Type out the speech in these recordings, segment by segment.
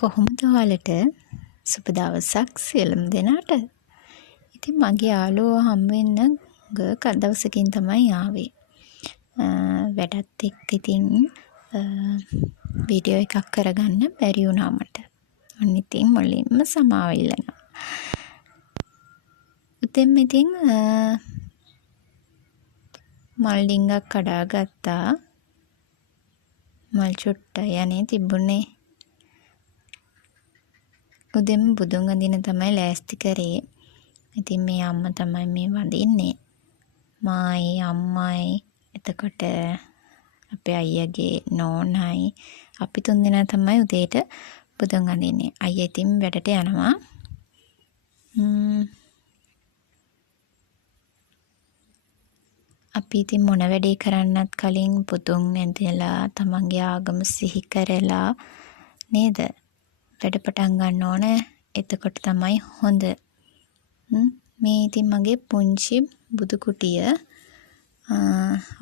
කොහොමද ඔයාලට සුබ දවසක් සියලුම දෙනාට. ඉතින් මගේ යාළුවෝ හම්බ වෙන්න දවසකින් තමයි ආවේ. වැඩත් එක්ක ඉතින් වීඩියෝ එකක් කරගන්න බැරි වුණා මට. අන්න ඉතින් මුලින්ම සමාව ඉල්ලනවා. උදෙන්ම ඉතින් මල් ඩිංගක් කඩාගත්තා. මල් චුට්ටයි යන්නේ තිබුණේ. උදෙන්ම බුදුන් වඳින තමයි ලෑස්ති කරේ. ඉතින් මේ අම්මා තමයි මේ වඳින්නේ. මායි අම්මයි එතකොට අපේ අයියාගේ නෝනයි අපි තුන්දෙනා තමයි උදේට බුදුන් වඳින්නේ. අයියා ඉතින් වැඩට යනවා. අපි ඉතින් මොන වැඩේ කරන්නත් කලින් බුදුන් ඇඳලා තමන්ගේ ආගම සිහි කරලා නේද වැඩ පටන් ගන්න ඕන. එතකොට තමයි හොඳ. මේ ඉතින් මගේ පුංචි බුදු කුටිය.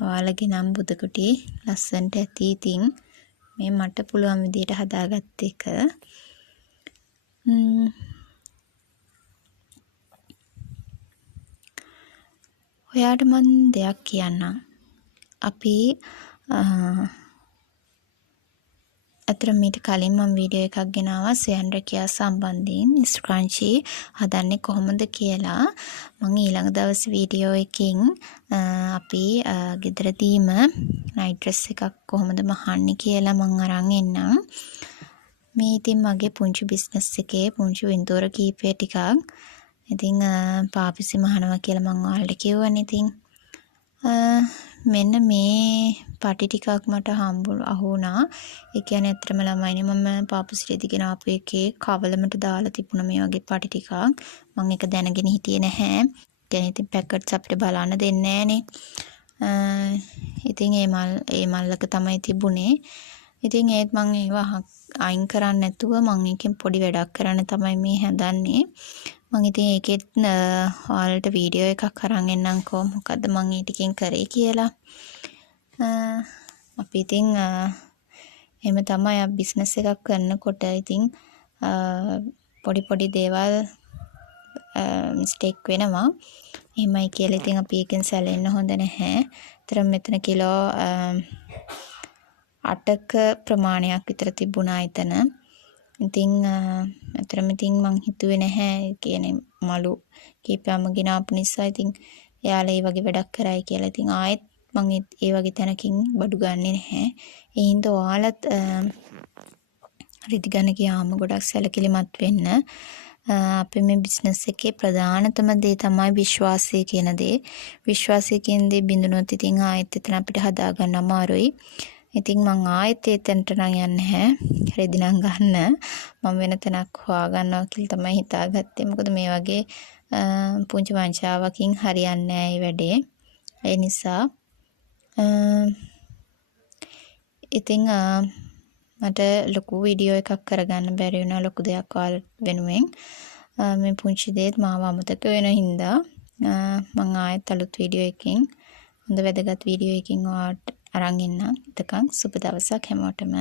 ඔයාලගේ නම් බුදු කුටිය ලස්සනට ඇති. ඉතින් මේ මට පුළුවන් විදියට හදාගත්ත එක. ඔයාට මන් දෙයක් කියන්නම්. අපි අතර මීට කලින් මම වීඩියෝ එකක් ගෙනාවා සයන් රැකියා සම්බන්ධයෙන් ස්ක්‍රන්චි හදන්නේ කොහොමද කියලා. මම ඊළඟ දවස් වීඩියෝ එකකින් අපි ගෙදරදීම නයිට් ඩ්‍රෙස් එකක් කොහොමද මහන්නේ කියලා මම අරන් එන්නම්. මේ ඉතින් මගේ පුංචි බිස්නස් එකේ පුංචි වින්තූර කීපය ටිකක්. ඉතින් පාපිසි මහනවා කියලා මම ඔයාලට කිව්වනේ. ඉතින් මෙන්න මේ පටි ටිකක් මට අහුණා. ඒ කියන්නේ ඇත්තටම ළමයිනේ මම පාපසිරියදි ගෙන ආපු එකේ කවලමට දාලා තිබුණා මේ වගේ පටි ටිකක්. මම ඒක දැනගෙන හිටියේ නැහැ. කියන්නේ ඉතින් පැකට්ස් අපිට බලන්න දෙන්නේ නැහනේ. ඉතින් ඒ මල්ලක තමයි තිබුණේ. ඉතින් ඒත් මම ඒවා අයින් කරන්නේ නැතුව මම එකෙන් පොඩි වැඩක් කරන්න තමයි මේ හදන්නේ. මම ඉතින් ඒකෙත් ඔයාලට වීඩියෝ එකක් අරන් එන්නම්කෝ මොකද්ද මම ඒ ටිකෙන් කරේ කියලා. අපි ඉතින් එහෙම තමයි බිස්නස් එකක් කරනකොට ඉතින් පොඩි දේවල් මිස්ටේක් වෙනවා. එහෙමයි කියලා ඉතින් අපි එකෙන් සැලෙන්න හොඳ නැහැ. ඒතර මෙතන කිලෝ 8ක ප්‍රමාණයක් විතර තිබුණා එතන. ඉතින් අතරම ඉතින් මං හිතුවේ නැහැ කියන්නේ මලු කීපයක්ම ගෙනාපු නිසා ඉතින් එයාලා ඒ වගේ වැඩක් කරයි කියලා. ඉතින් ආයෙත් මං ඒ වගේ තැනකින් බඩු ගන්නෙ නැහැ. ඒ හින්දා ඔයාලත් රිදි ගන්න ගියාම ගොඩක් සැලකිලිමත් වෙන්න. අපේ මේ බිස්නස් එකේ ප්‍රධානතම දේ තමයි විශ්වාසය කියන දේ. විශ්වාසය කියන දේ බිඳුනොත් ඉතින් ආයෙත් එතන අපිට හදා ගන්න අමාරුයි. ඉතින් මං ආයෙත් එතනට නම් යන්නේ නැහැ. රෙදි නම් ගන්න. මම වෙන තැනක් හොයාගන්නවා කියලා තමයි හිතාගත්තේ. මොකද මේ වගේ පුංචි වංචාවකින් හරියන්නේ නැහැ මේ වැඩේ. ඒ නිසා ඉතින් මට ලොකු වීඩියෝ එකක් කරගන්න බැරි වුණා. ලොකු දෙයක් ඔයාලා වෙනුවෙන්. මේ පුංචි දේත් මාව අමතක වෙන හින්දා මං ආයෙත් අලුත් වීඩියෝ එකකින් හොඳ වැදගත් වීඩියෝ එකකින් ඔයාලට අරන් එන්නම්. එතකන් සුබ දවසක් හැමෝටම.